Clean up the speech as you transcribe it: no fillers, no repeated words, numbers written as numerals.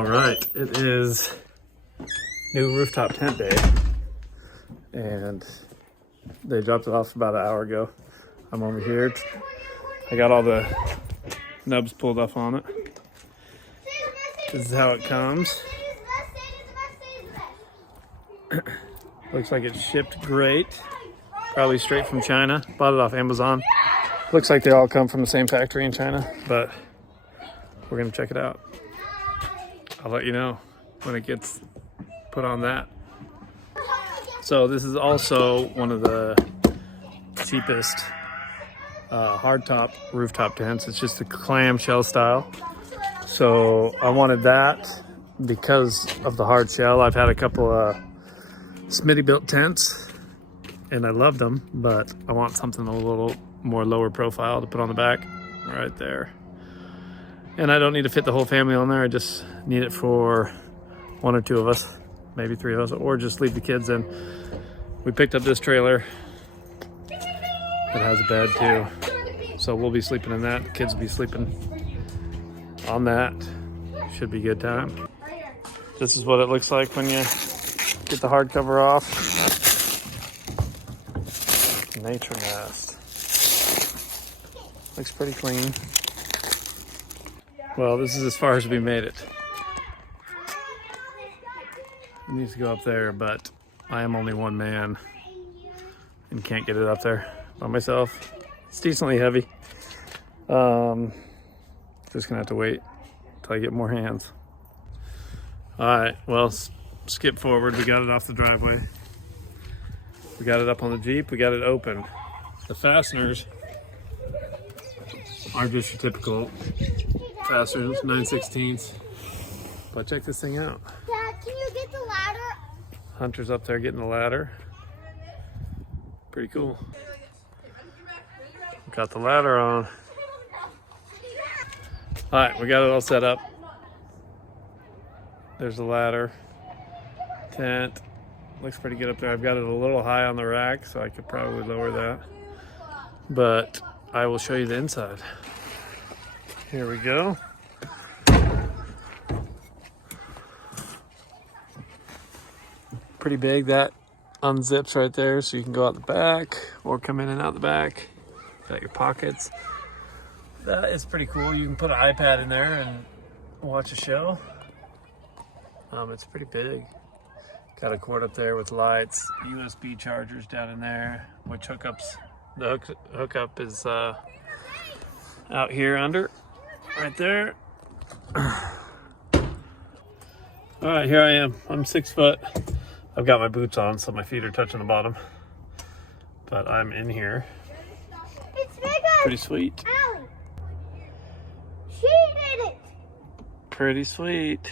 All right, it is new rooftop tent day, and they dropped it off about an hour ago. I'm over here. I got all the nubs pulled off on it. This is how it comes. Looks like it's shipped great. Probably straight from China. Bought it off Amazon. Looks like they all come from the same factory in China, but we're gonna check it out. I'll let you know when it gets put on that. So this is also one of the cheapest hardtop rooftop tents. It's just a clamshell style. So I wanted that because of the hard shell. I've had a couple of Smitty built tents and I loved them, but I want something a little more lower profile to put on the back right there. And I don't need to fit the whole family on there. I just need it for one or two of us, maybe three of us, or just leave the kids in. We picked up this trailer. It has a bed too. So we'll be sleeping in that. The kids will be sleeping on that. Should be a good time. This is what it looks like when you get the hardcover off. Nature nest. Looks pretty clean. Well, this is as far as we made it. It needs to go up there, but I am only one man and can't get it up there by myself. It's decently heavy. Just gonna have to wait till I get more hands. All right, well, skip forward. We got it off the driveway. We got it up on the Jeep. We got it open. The fasteners are just your typical fasteners, 9/16. But check this thing out. Dad, can you get the ladder? Hunter's up there getting the ladder. Pretty cool. Got the ladder on. All right, we got it all set up. There's the ladder. Tent. Looks pretty good up there. I've got it a little high on the rack, so I could probably lower that. But I will show you the inside. Here we go. Pretty big. That unzips right there, so you can go out the back or come in and out the back. Got your pockets. That is pretty cool. You can put an iPad in there and watch a show. It's pretty big. Got a cord up there with lights, USB chargers down in there, which hookups, the hookup is out here under, right there. All right, here I am. I'm 6 foot. I've got my boots on, so my feet are touching the bottom, but I'm in here. It's bigger. Pretty sweet. Ow. She did it. Pretty sweet.